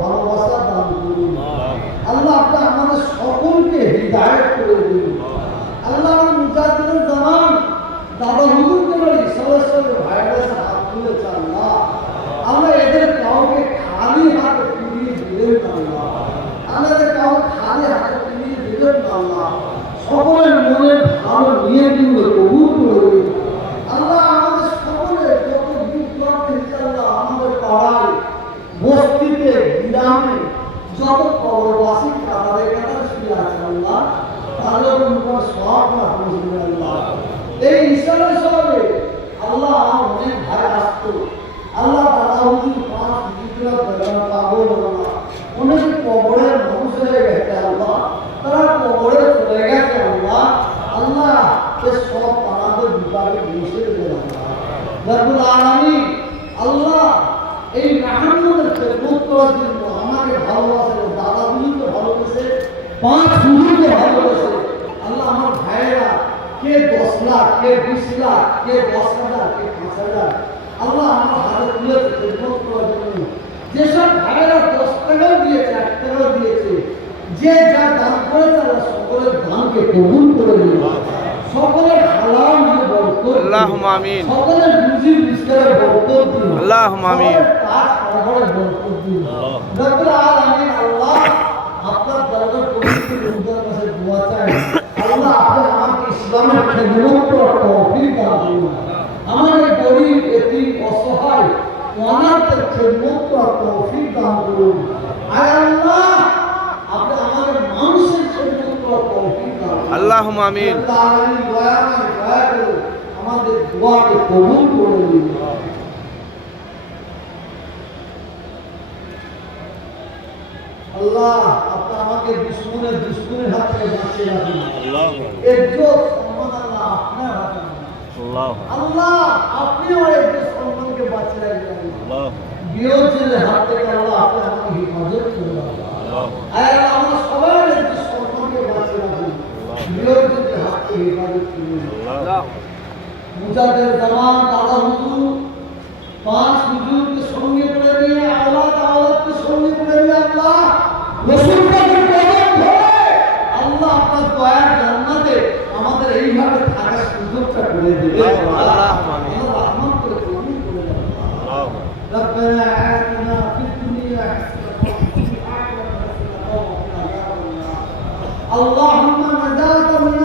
ভালোবাসা দান করুন। আল্লাহ আপনি আমাদের সকলকে হিদায়াত করে দিন। আল্লাহ মুজাহিদুল জামান দাদা হুজুরকে বলি সরাসরি ভাইরাস হাত তুলেছে আল্লাহ, আমরা এদের কাউকে খালি হাতে ফিরিয়ে দিলেন না আল্লাহ, আমাদের কাউকে খালি হাতে ফিরিয়ে দিলেন না আল্লাহ, সকলের মনে ভালো নিয়ে দিলে কবুল করে দিন। আল্লাহ আমাদের সকলের যত বিপদ থেকে আল্লাহ আমাদের পাড়ায় বস্তিতে গ্রামে যত কবরবাসী কাতারে কাতারে শুয়ে আছে আল্লাহ, তাদের উপর সব না পৌঁছবে আল্লাহ। এই ইসলামের সঙ্গে আল্লাহ আমার অনেক ভাই আসতো আল্লাহ, দাদা হুজুর পাঁচ বিক্রা বেড়া পাগল আল্লাহ, অনেকে কবরের মানুষ হয়ে গেছে আল্লাহ, তারা কবরে চলে গেছে আল্লাহ। আল্লাহ এ সব তাদের বিপাকে বসে দেবে আল্লাহ রব্বুল আলামিন। আল্লাহ এই মেহমানদের খেদমত করার জন্য আমাকে ভালোবাসে, দাদা হুজুরকে ভালোবেসে, পাঁচ হুজুরকে ভালোবেসে আল্লাহ আমার ভাইয়েরা কে 10 লাখ, কে 20 লাখ, কে 10,000, কে 5,000 আল্লাহ আমার হাতে তুলে খেদমত করার জন্য যেসব ভাইয়েরা 10 টাকাও দিয়েছে, 1 টাকাও দিয়েছে, যে যা দান করেছে আল্লাহ সকলের দানকে কবুল করে নিন, সকলের হালাল দিয়ে বরকত দিন, আল্লাহুম্মা আমিন, সকলের রুজি রিজকের বরকত দিন, আল্লাহুম্মা আমিন, কাজ করার বরকত দিন রব্বুল আলামিন। আল্লাহ আপনার দরবার পবিত্র রমজান মাসে দোয়া চাই আল্লাহ, আপনি আমাকে ইসলামের খেদমত করার তৌফিক দান করুন, আমাদের গরীব এতিম অসহায় অনাথের খেদমত করার তৌফিক দান করুন। আয় আল্লাহ আপনি আমাদের মানুষের খেদমত করার তৌফিক দান করুন। আল্লাহুম্মা আমিন। দয়া করে আমাদের দোয়াকে কবুল করে নিন। আল্লাহ আপনি আমাকে দুশ্মনের হাত থেকে বাঁচিয়ে রাখুন। ইজ্জত সম্মান আল্লাহ আপনার হাতে। আল্লাহ আপনি আমার ইজ্জত সম্মানকে বাঁচিয়ে রাখুন। বিরোধীদের হাত থেকে আল্লাহ আপনি আমাকে হেফাজত করুন। আয় আল্লাহ আমার সবার ইজ্জত সম্মানকে বাঁচিয়ে রাখুন, বিরোধীদের হাত থেকে হেফাজত করুন। মুজাহিদুল জামান দাদা হুজুর পাঁচ হুজুরকে সঙ্গে করে নিয়ে আওলাদকে সঙ্গে করে নিয়ে আল্লাহ রাসূল পাকের কদম ধরে আল্লাহ আপনার দয়ার জান্নাতে আমাদের এইভাবে থাকার সুযোগটা করে দিবেন আল্লাহুম্মা আমিন। রহমত করে কবুল করে নেন আল্লাহ। রব্বানা আতিনা ফিদ দুনিয়া হাসানাতাও ওয়া ফিল আখিরাতি হাসানাতাও ওয়া কিনা আযাবান্নার। আল্লাহুম্মা নাজাতা মিন